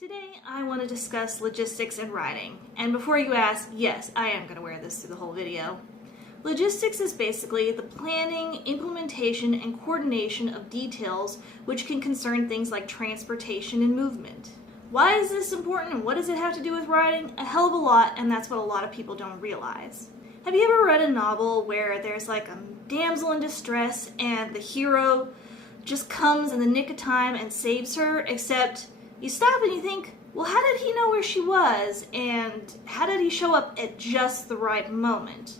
Today I want to discuss logistics and writing. And before you ask, yes, I am going to wear this through the whole video. Logistics is basically the planning, implementation, and coordination of details which can concern things like transportation and movement. Why is this important and what does it have to do with writing? A hell of a lot, and that's what a lot of people don't realize. Have you ever read a novel where there's like a damsel in distress and the hero just comes in the nick of time and saves her, except you stop and you think, well, how did he know where she was, and how did he show up at just the right moment?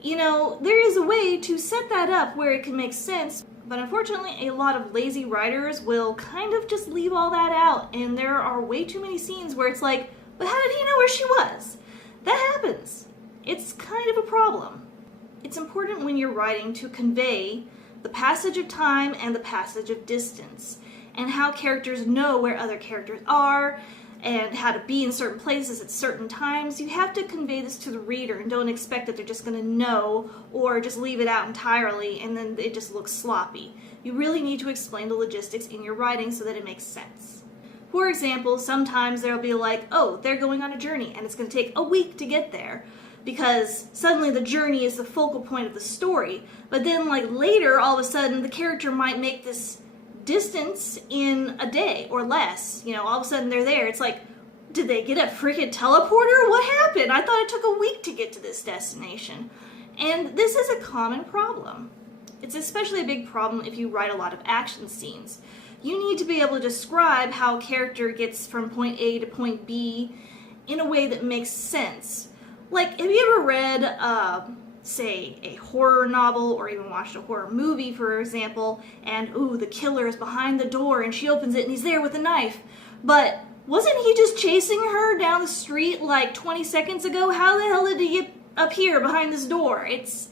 You know, there is a way to set that up where it can make sense, but unfortunately a lot of lazy writers will kind of just leave all that out, and there are way too many scenes where it's like, but how did he know where she was? That happens. It's kind of a problem. It's important when you're writing to convey the passage of time and the passage of distance, and how characters know where other characters are, and how to be in certain places at certain times. You have to convey this to the reader and don't expect that they're just going to know or just leave it out entirely and then it just looks sloppy. You really need to explain the logistics in your writing so that it makes sense. For example, sometimes there'll be like, oh, they're going on a journey and it's going to take a week to get there, because suddenly the journey is the focal point of the story. But then like later, all of a sudden, the character might make this distance in a day or less. You know, all of a sudden they're there. It's like, did they get a freaking teleporter? What happened? I thought it took a week to get to this destination. And this is a common problem. It's especially a big problem if you write a lot of action scenes. You need to be able to describe how a character gets from point A to point B in a way that makes sense. Like, have you ever read, say, a horror novel or even watched a horror movie, for example, and, ooh, the killer is behind the door and she opens it and he's there with a knife. But wasn't he just chasing her down the street like 20 seconds ago? How the hell did he get up here behind this door? It's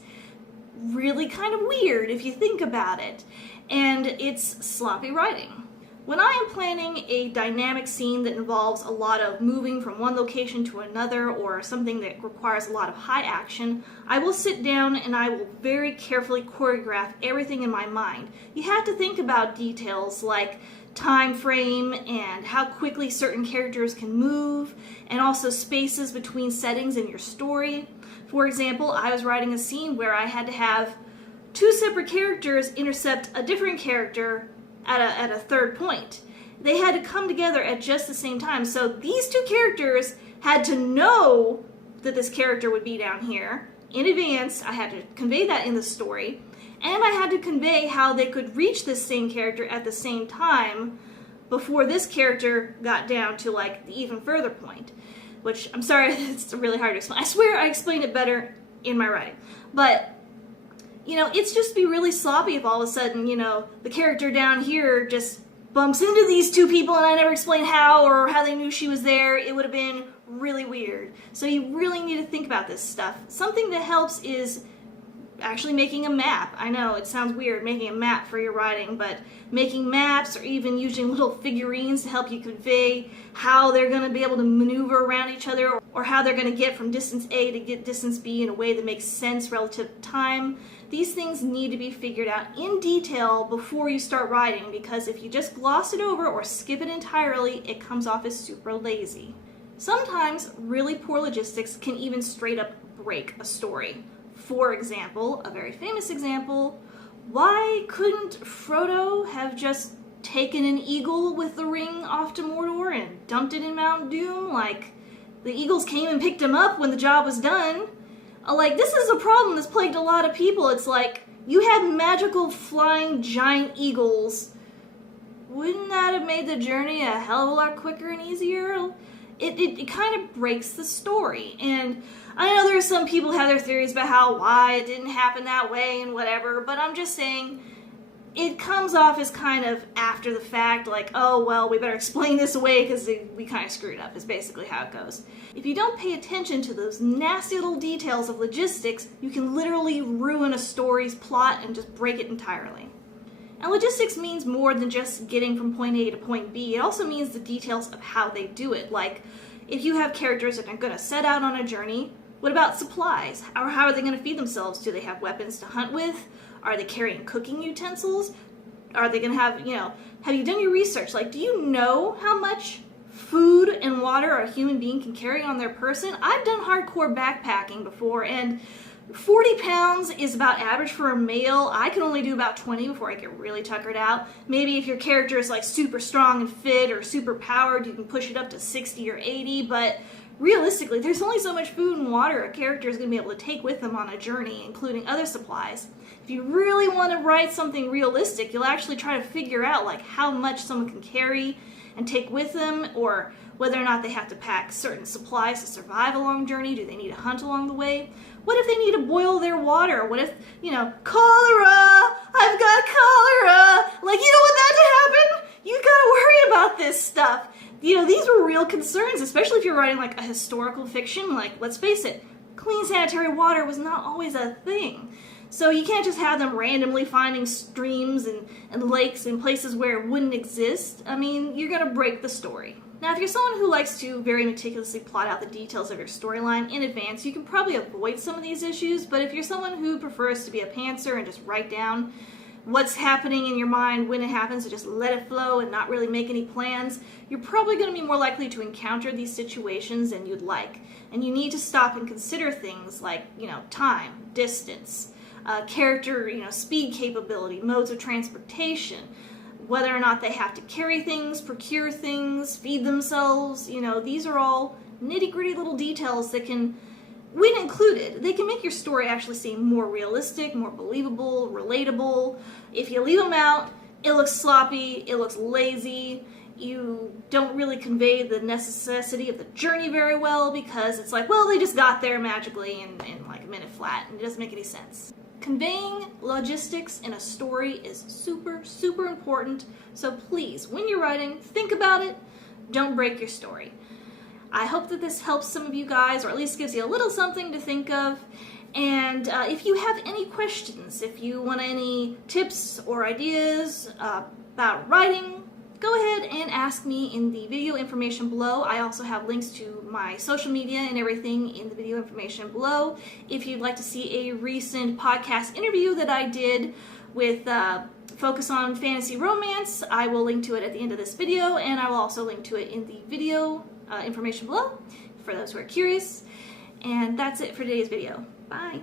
really kind of weird if you think about it. And it's sloppy writing. When I am planning a dynamic scene that involves a lot of moving from one location to another, or something that requires a lot of high action, I will sit down and I will very carefully choreograph everything in my mind. You have to think about details like time frame and how quickly certain characters can move, and also spaces between settings in your story. For example, I was writing a scene where I had to have two separate characters intercept a different character at a third point. They had to come together at just the same time. So these two characters had to know that this character would be down here in advance. I had to convey that in the story, and I had to convey how they could reach this same character at the same time before this character got down to like the even further point, which I'm sorry, it's really hard to explain. I swear I explained it better in my writing. But you know, it's just be really sloppy if all of a sudden, you know, the character down here just bumps into these two people and I never explained how or how they knew she was there. It would have been really weird. So you really need to think about this stuff. Something that helps is actually making a map. I know it sounds weird making a map for your writing, but making maps or even using little figurines to help you convey how they're going to be able to maneuver around each other, or how they're going to get from distance A to get distance B in a way that makes sense relative to time. These things need to be figured out in detail before you start writing, because if you just gloss it over or skip it entirely, it comes off as super lazy. Sometimes really poor logistics can even straight up break a story. For example, a very famous example, why couldn't Frodo have just taken an eagle with the ring off to Mordor and dumped it in Mount Doom? Like, the eagles came and picked him up when the job was done. Like, this is a problem that's plagued a lot of people. It's like, you had magical flying giant eagles. Wouldn't that have made the journey a hell of a lot quicker and easier? It kind of breaks the story. And I know there are some people who have their theories about why it didn't happen that way and whatever, but I'm just saying it comes off as kind of after the fact, like, oh, well, we better explain this away because we kind of screwed up, is basically how it goes. If you don't pay attention to those nasty little details of logistics, you can literally ruin a story's plot and just break it entirely. And logistics means more than just getting from point A to point B. It also means the details of how they do it. Like, if you have characters that are going to set out on a journey, what about supplies? Or how are they going to feed themselves? Do they have weapons to hunt with? Are they carrying cooking utensils? Are they going to have, have you done your research? Like, do you know how much food and water a human being can carry on their person. I've done hardcore backpacking before, and 40 pounds is about average for a male. I can only do about 20 before I get really tuckered out. Maybe if your character is like super strong and fit or super powered, you can push it up to 60 or 80, but realistically, there's only so much food and water a character is going to be able to take with them on a journey, including other supplies. If you really want to write something realistic, you'll actually try to figure out like how much someone can carry and take with them, or whether or not they have to pack certain supplies to survive a long journey. Do they need to hunt along the way? What if they need to boil their water? What if, cholera, I've got cholera. Like, you don't want that to happen? You gotta worry about this stuff. These are real concerns, especially if you're writing like a historical fiction. Like, let's face it, clean sanitary water was not always a thing. So you can't just have them randomly finding streams and lakes in places where it wouldn't exist. I mean, you're gonna break the story. Now, if you're someone who likes to very meticulously plot out the details of your storyline in advance, you can probably avoid some of these issues, but if you're someone who prefers to be a pantser and just write down what's happening in your mind when it happens and just let it flow and not really make any plans, you're probably going to be more likely to encounter these situations than you'd like. And you need to stop and consider things like, time, distance, character, speed capability, modes of transportation, whether or not they have to carry things, procure things, feed themselves. These are all nitty-gritty little details that can, when included, they can make your story actually seem more realistic, more believable, relatable. If you leave them out, it looks sloppy, it looks lazy, you don't really convey the necessity of the journey very well, because it's like, well, they just got there magically in like a minute flat, and it doesn't make any sense. Conveying logistics in a story is super, super important, so please, when you're writing, think about it, don't break your story. I hope that this helps some of you guys, or at least gives you a little something to think of. And if you have any questions, if you want any tips or ideas about writing, go ahead and ask me in the video information below. I also have links to my social media and everything in the video information below. If you'd like to see a recent podcast interview that I did with Focus on Fantasy Romance, I will link to it at the end of this video, and I will also link to it in the video information below for those who are curious. And that's it for today's video. Bye.